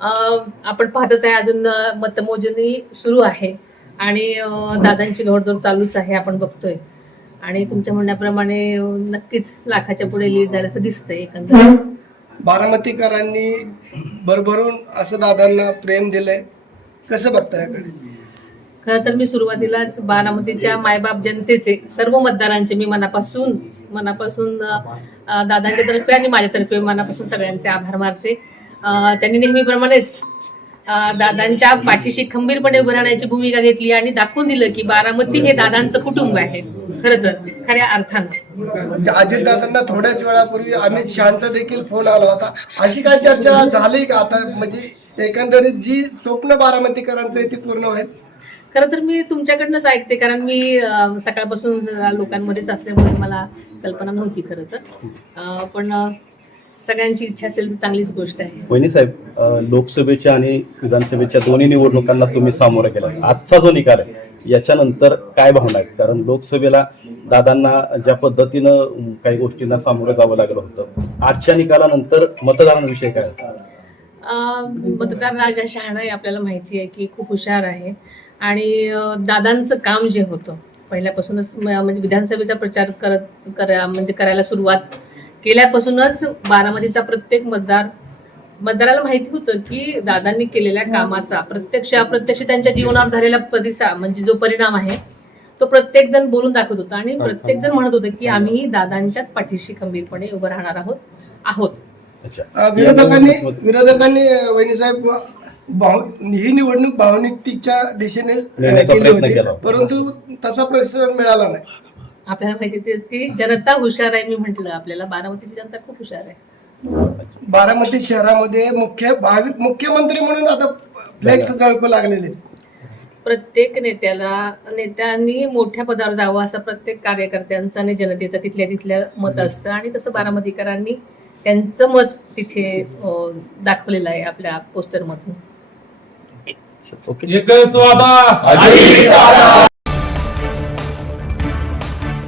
आपण पाहतच आहे अजून मतमोजणी सुरू आहे आणि दादांची घोडदौड चालूच आहे आपण बघतोय आणि तुमच्या म्हणण्याप्रमाणे नक्कीच लाखाच्या पुढे लीड झालं असं दिसतंय एकंदर. बारामतीकरांनी भरभरून असं दादांना प्रेम दिलंय, कसं बघताय याकडे? खरं तर मी सुरुवातीलाच बारामतीच्या मायबाप जनतेचे सर्व मतदारांचे मी मनापासून दादांच्या तर्फे आणि माझ्यातर्फे मनापासून सगळ्यांचे आभार मानते. त्यांनी नेहमीप्रमाणेच दादांच्या पाठीशी खंबीरपणे उभं राहण्याची भूमिका घेतली आणि दाखवून दिलं की बारामती हे दादांचं कुटुंब आहे खरं तर खऱ्या अर्थानं. अजित दादांना थोड्याच वेळापूर्वी अमित शहाचा देखील फोन आला होता, अशी काय चर्चा झाली का आता? म्हणजे एकंदरीत जी स्वप्न बारामतीकरांचं आहे ती पूर्ण होईल? खरं तर मी तुमच्याकडनंच ऐकते, कारण मी सकाळपासून लोकांमध्येच असल्यामुळे मला कल्पना नव्हती खरं तर. पण सगळ्यांची इच्छा असेल तर चांगलीच गोष्ट आहे. वहिनी साहेब, लोकसभेच्या आणि विधानसभेच्या दोन्ही निवडणुकांना तुम्ही सामोरं गेला. आजचा जो निकाल आहे याच्यानंतर काय भावना आहेत? कारण लोकसभेला दादांना ज्या पद्धतीनं काही गोष्टींना सामोरं जावं लागलं होतं, आजच्या निकालानंतर मतदारांविषयी काय? मतदार राजा शहाणा आहे, आपल्याला माहिती आहे की खूप हुशार आहे आणि दादांचं काम जे होतं पहिल्यापासूनच म्हणजे विधानसभेचा प्रचार करायला सुरुवात केल्यापासूनच बारामतीचा प्रत्येक मतदाराला माहिती होतं की दादांनी केलेल्या कामाचा प्रत्यक्ष अप्रत्यक्ष त्यांच्या जीवनावर झालेला प्रतिसाद म्हणजे जो परिणाम आहे तो प्रत्येक जण बोलून दाखवत होता आणि प्रत्येक जण म्हणत होतं की आम्ही दादांच्याच पाठीशी खंबीरपणे उभं राहणार आहोत. विरोधकांनी वहिनी साहेब ही निवडणूक भावनिकतेच्या दिशेने केली होती, परंतु तसा प्रतिसाद मिळाला नाही. आपल्याला माहिती तेच की जनता हुशार आहे. मी म्हंटल आपल्याला बारामतीची जनता खूप हुशार आहे. बारामती शहरामध्ये मुख्यमंत्री म्हणून आता फ्लेक्स झळकू लागलेले. प्रत्येक नेत्यांनी मोठ्या पदावर जावं असं प्रत्येक कार्यकर्त्यांचं आणि जनतेचं तिथल्या मत असतं आणि तसं बारामतीकरांनी त्यांचं मत तिथे दाखवलेलं आहे आपल्या पोस्टरमधून. ओके.